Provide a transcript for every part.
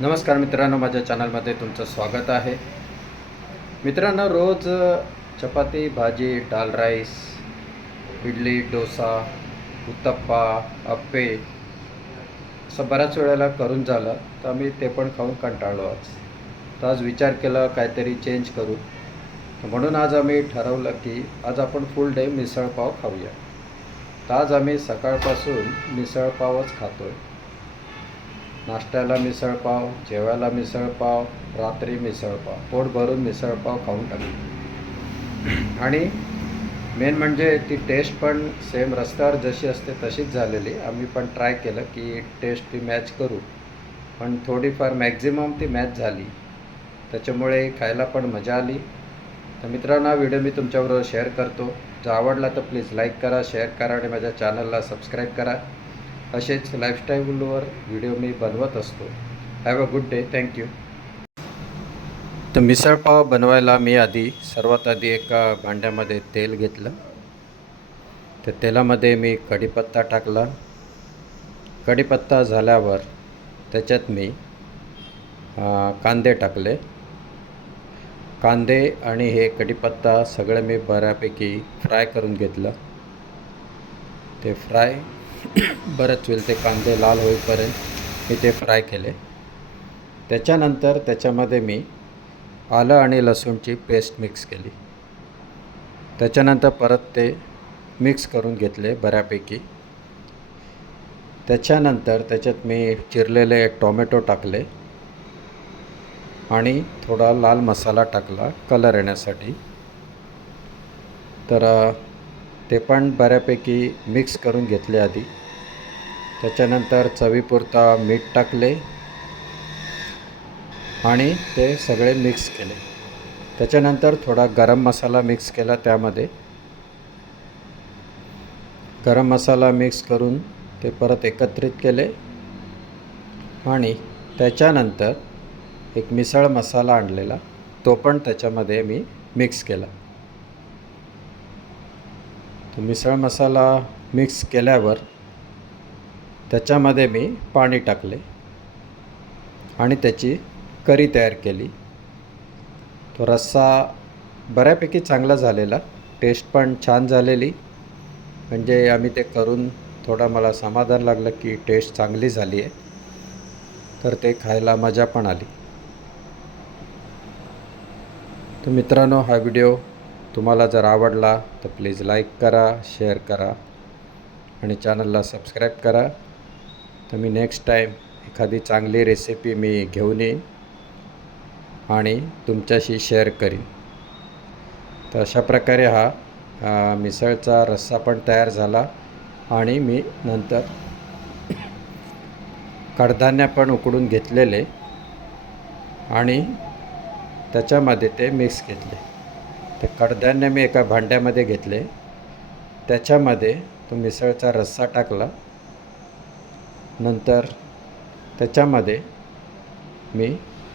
नमस्कार मित्रांनो, माझ्या चॅनलमध्ये तुमचं स्वागत आहे. मित्रांनो, रोज चपाती भाजी डाल राईस, इडली डोसा, उत्तप्पा, अप्पे असं बऱ्याच वेळेला करून झालं, तर आम्ही ते पण खाऊन कंटाळलो. तर आज विचार केला काहीतरी चेंज करू. म्हणून आज आम्ही ठरवलं की आज आपण फुल डे मिसळपाव खाऊया. तर आज आम्ही सकाळपासून मिसळपावच खातो आहे. नाश्त्याला मिसळपाव, जेवायला मिसळपाव, रात्री मिसळपाव, पोट भरून मिसळपाव खाऊन टाकली. आणि मेन म्हणजे ती टेस्ट पण सेम रस्त्यावर जशी असते तशीच झालेली. आम्ही पण ट्राय केलं की टेस्ट ती मॅच करू, पण थोडीफार मॅक्झिमम ती मॅच झाली. त्याच्यामुळे खायला पण मजा आली. तर मित्रांनो, हा व्हिडिओ मी तुमच्याबरोबर शेअर करतो. जर आवडला तर प्लीज लाईक करा, शेअर करा आणि माझ्या चॅनलला सबस्क्राईब करा. असेच लाईफस्टाईलवर व्हिडिओ मी बनवत असतो. Have a good day. Thank you. तर मिसळपाव बनवायला मी सर्वात आधी एका भांड्यामध्ये तेल घेतलं. त्या तेलामध्ये मी कढीपत्ता टाकला. कढीपत्ता झाल्यावर त्याच्यात मी कांदे टाकले. कांदे आणि हे कढीपत्ता सगळं मी बऱ्यापैकी फ्राय करून घेतलं. ते फ्राय बरंच वेळ ते कांदे लाल होईपर्यंत मी ते फ्राय केले. त्याच्यानंतर त्याच्यामध्ये मी आलं आणि लसूणची पेस्ट मिक्स केली. त्याच्यानंतर परत ते मिक्स करून घेतले बऱ्यापैकी. त्याच्यानंतर त्याच्यात मी चिरलेले टोमॅटो टाकले आणि थोडा लाल मसाला टाकला कलर येण्यासाठी. तर ते पण बऱ्यापैकी मिक्स करून घेतले आधी. त्याच्यानंतर चवीपुरता मीठ टाकले आणि ते सगळे मिक्स केले. त्याच्यानंतर थोडा गरम मसाला मिक्स केला. त्यामध्ये गरम मसाला मिक्स करून ते परत एकत्रित केले आणि त्याच्यानंतर एक मिसळ मसाला आणलेला तो पण त्याच्यामध्ये मी मिक्स केला. तो मिसळ मसाला मिक्स केल्यावर त्याच्यामध्ये मी पाणी टाकले आणि त्याची करी तयार केली. तो रस्सा बऱ्यापैकी चांगला झालेला, टेस्ट पण छान झालेली. म्हणजे आम्ही ते करून थोडा मला समाधान लागलं की टेस्ट चांगली झाली आहे. तर ते खायला मजा पण आली. तर मित्रांनो, हा व्हिडिओ तुम्हाला जर आवडला तर प्लीज लाईक करा, शेअर करा आणि चॅनलला सबस्क्राईब करा. तर मी नेक्स्ट टाईम एखादी चांगली रेसिपी मी घेऊन येईन आणि तुमच्याशी शेअर करीन. तर अशा प्रकारे हा मिसळचा रस्सा पण तयार झाला आणि मी नंतर कडधान्य पण उकडून घेतलेले आणि त्याच्यामध्ये ते मिक्स केले. ते कडधान्य मी एका भांड्यामध्ये घेतले. त्याच्यामध्ये तो मिसळचा रस्सा टाकला. नंतर त्याच्यामध्ये मी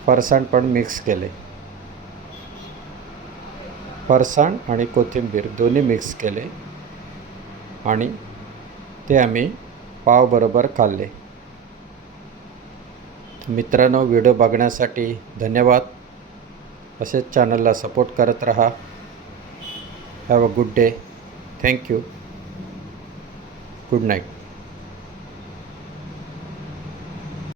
फरसाण पण मिक्स केले. फरसाण आणि कोथिंबीर दोन्ही मिक्स केले आणि ते आम्ही पावबरोबर खाल्ले. मित्रांनो, व्हिडिओ बघण्यासाठी धन्यवाद. असेच चॅनलला सपोर्ट करत राहा. Have a good day. Thank you. Good night.